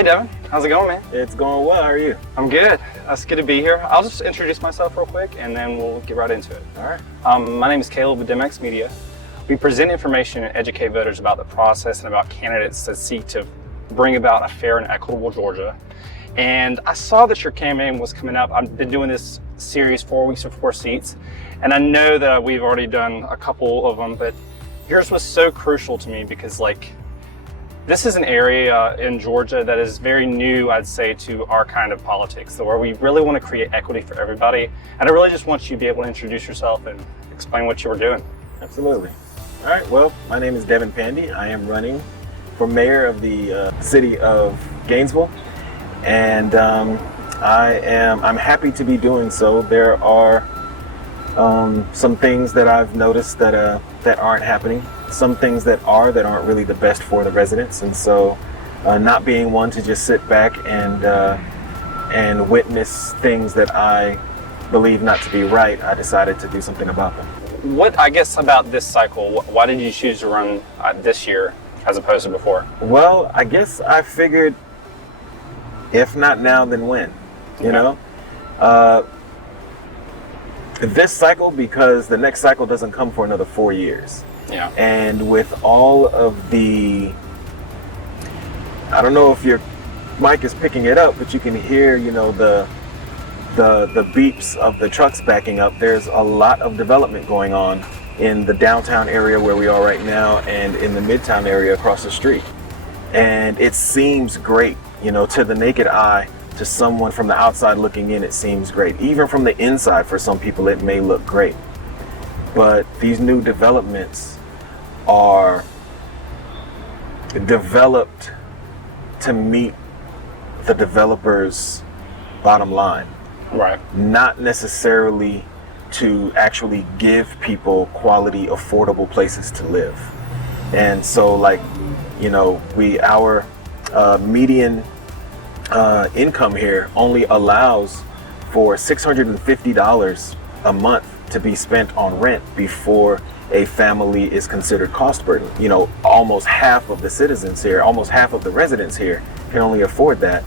Hey Devin, how's it going, man? It's going well. How are you? I'm good. It's good to be here. I'll just introduce myself real quick and then we'll get right into it. All right. My name is Caleb with DemX Media. We present information and educate voters about the process and about candidates that seek to bring about a fair and equitable Georgia. And I saw that your campaign was coming up. I've been doing this series 4 weeks for 4 seats. And I know that we've already done a couple of them, but yours was so crucial to me because this is an area in Georgia that is very new, I'd say, to our kind of politics, where we really want to create equity for everybody. And I really just want you to be able to introduce yourself and explain what you were doing. Absolutely. All right. Well, my name is Devin Pandy. I am running for mayor of the city of Gainesville, and I'm happy to be doing so. There are some things that I've noticed that aren't happening. Some things that aren't really the best for the residents, and so not being one to just sit back and witness things that I believe not to be right, I decided to do something about them. What, I guess, about this cycle, why did you choose to run this year as opposed to before? Well, I guess I figured if not now, then when, you know? This cycle, because the next cycle doesn't come for another 4 years. Yeah. And with all of the, I don't know if your mic is picking it up, but you can hear, the beeps of the trucks backing up. There's a lot of development going on in the downtown area where we are right now and in the midtown area across the street. And it seems great, to the naked eye. To someone from the outside looking in, it seems great. Even from the inside, for some people, it may look great. But these new developments are developed to meet the developer's bottom line. Right. Not necessarily to actually give people quality, affordable places to live. And so, our median income here only allows for $650 a month to be spent on rent before a family is considered cost burden. Almost half of the citizens here, almost half of the residents here can only afford that.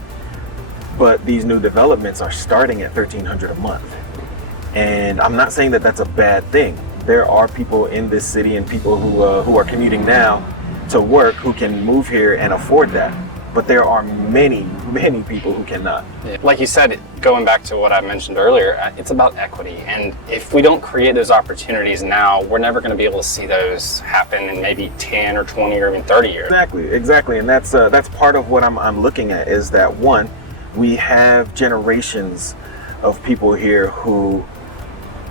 But these new developments are starting at $1,300 a month. And I'm not saying that that's a bad thing. There are people in this city and people who are commuting now to work who can move here and afford that. But there are many, many people who cannot. Yeah. Like you said, going back to what I mentioned earlier, it's about equity. And if we don't create those opportunities now, we're never going to be able to see those happen in maybe 10 or 20 or even 30 years. Exactly. And that's part of what I'm looking at, is that, one, we have generations of people here who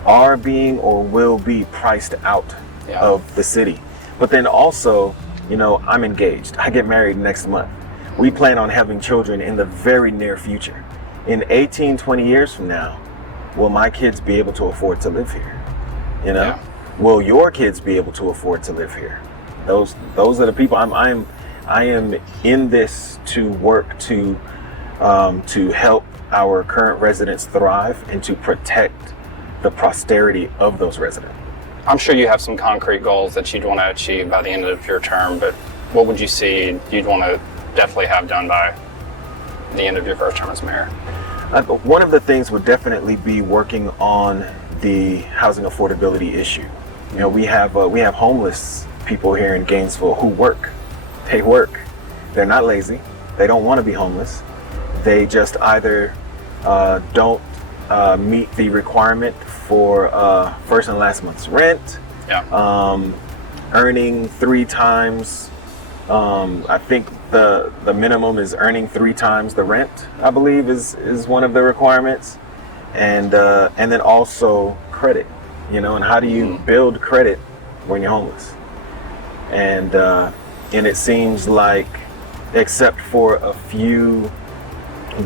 are being or will be priced out of the city. But then also, I'm engaged. I get married next month. We plan on having children in the very near future. In 18, 20 years from now, will my kids be able to afford to live here? Yeah. Will your kids be able to afford to live here? Those are the people. I am in this to work to help our current residents thrive and to protect the posterity of those residents. I'm sure you have some concrete goals that you'd want to achieve by the end of your term, but what would you see you'd want to definitely have done by the end of your first term as mayor? One of the things would definitely be working on the housing affordability issue. We have homeless people here in Gainesville who work. They work. They're not lazy. They don't want to be homeless. They just either don't meet the requirement for first and last month's rent. Yeah. Earning 3 times. I think the minimum is earning 3 times the rent, I believe, is one of the requirements, and then also credit, and how do you build credit when you're homeless? And it seems like, except for a few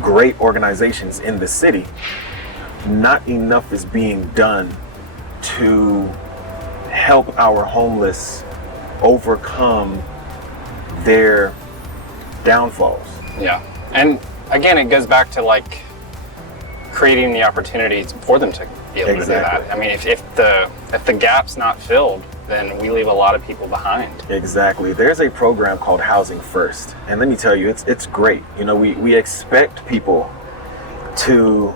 great organizations in the city, not enough is being done to help our homeless overcome their downfalls. Yeah. And again, it goes back to creating the opportunities for them to be able to do that. I mean, if the gap's not filled, then we leave a lot of people behind. Exactly. There's a program called Housing First, and let me tell you, it's great. You know, we expect people to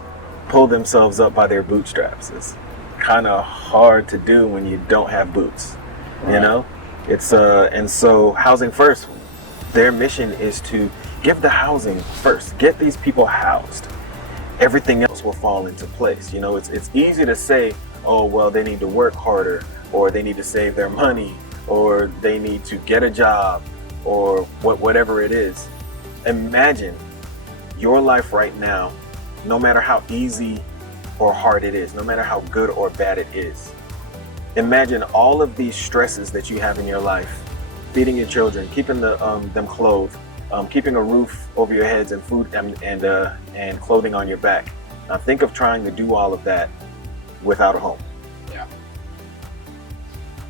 pull themselves up by their bootstraps. It's kind of hard to do when you don't have boots. Right. You know, it's and so Housing First, their mission is to give the housing first, get these people housed. Everything else will fall into place. You know, it's easy to say, oh, well, they need to work harder, or they need to save their money, or they need to get a job, or whatever it is. Imagine your life right now, no matter how easy or hard it is, no matter how good or bad it is. Imagine all of these stresses that you have in your life: feeding your children, keeping them clothed, keeping a roof over your heads, and food and clothing on your back. Now think of trying to do all of that without a home. Yeah,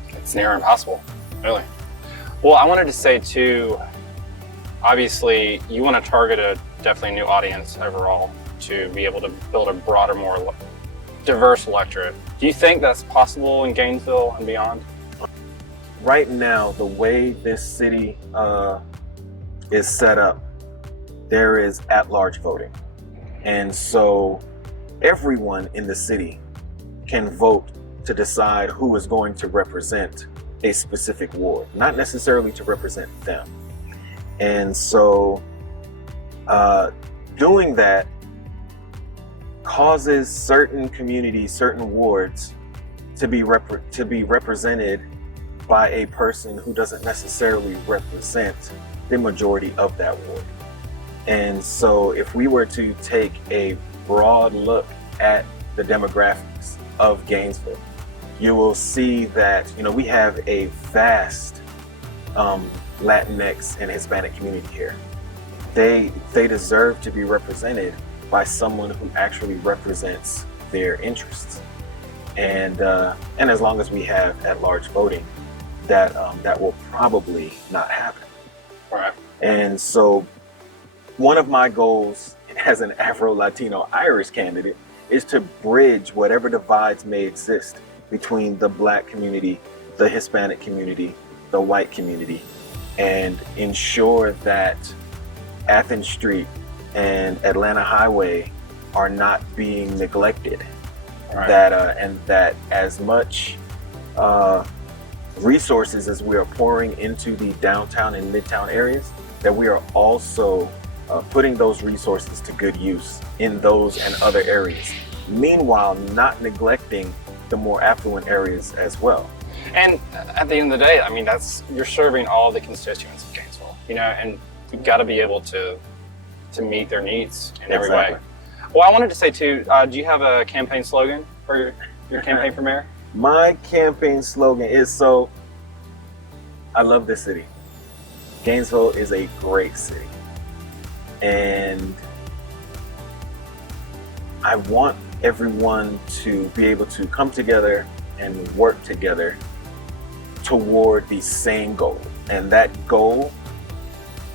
it's near impossible, really. Well, I wanted to say too, obviously you want to target a definitely new audience overall to be able to build a broader, more diverse electorate. Do you think that's possible in Gainesville and beyond? Right now, the way this city is set up, there is at-large voting. And so everyone in the city can vote to decide who is going to represent a specific ward, not necessarily to represent them. And so doing that causes certain communities, certain wards to be represented by a person who doesn't necessarily represent the majority of that ward. And so if we were to take a broad look at the demographics of Gainesville, you will see that, you know, we have a vast Latinx and Hispanic community here. They deserve to be represented by someone who actually represents their interests. And as long as we have at-large voting, that will probably not happen. Right. And so one of my goals as an Afro-Latino Irish candidate is to bridge whatever divides may exist between the Black community, the Hispanic community, the white community, and ensure that Athens Street and Atlanta Highway are not being neglected. Right. And that as much resources as we are pouring into the downtown and midtown areas, that we are also putting those resources to good use in those and other areas. Meanwhile, not neglecting the more affluent areas as well. And at the end of the day, I mean, you're serving all the constituents of Gainesville, you know, and you've got to be able to meet their needs in every way. Well, I wanted to say too, do you have a campaign slogan for your campaign for mayor? My campaign slogan is, I love this city. Gainesville is a great city. And I want everyone to be able to come together and work together toward the same goal. And that goal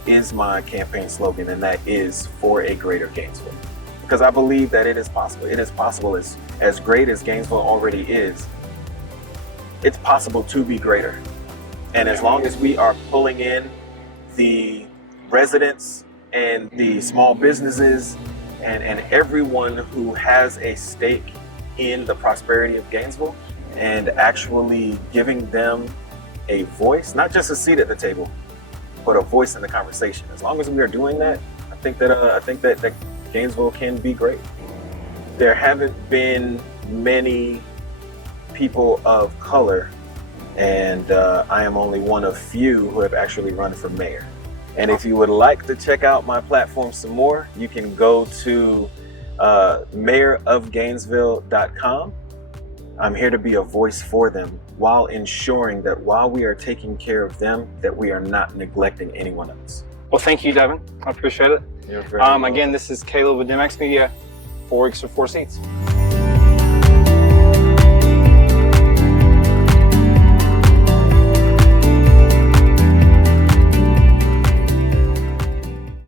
is my campaign slogan, and that is for a greater Gainesville. Because I believe that it is possible. It is possible, as great as Gainesville already is, it's possible to be greater. And as long as we are pulling in the residents and the small businesses and everyone who has a stake in the prosperity of Gainesville, and actually giving them a voice, not just a seat at the table, but a voice in the conversation. As long as we are doing that, I think that Gainesville can be great. There haven't been many people of color, and I am only one of few who have actually run for mayor. And if you would like to check out my platform some more, you can go to mayorofgainesville.com. I'm here to be a voice for them while ensuring that while we are taking care of them, that we are not neglecting anyone else. Well, thank you, Devin. I appreciate it. You're very welcome. Again, this is Caleb with DemX Media, 4 weeks for 4 seats.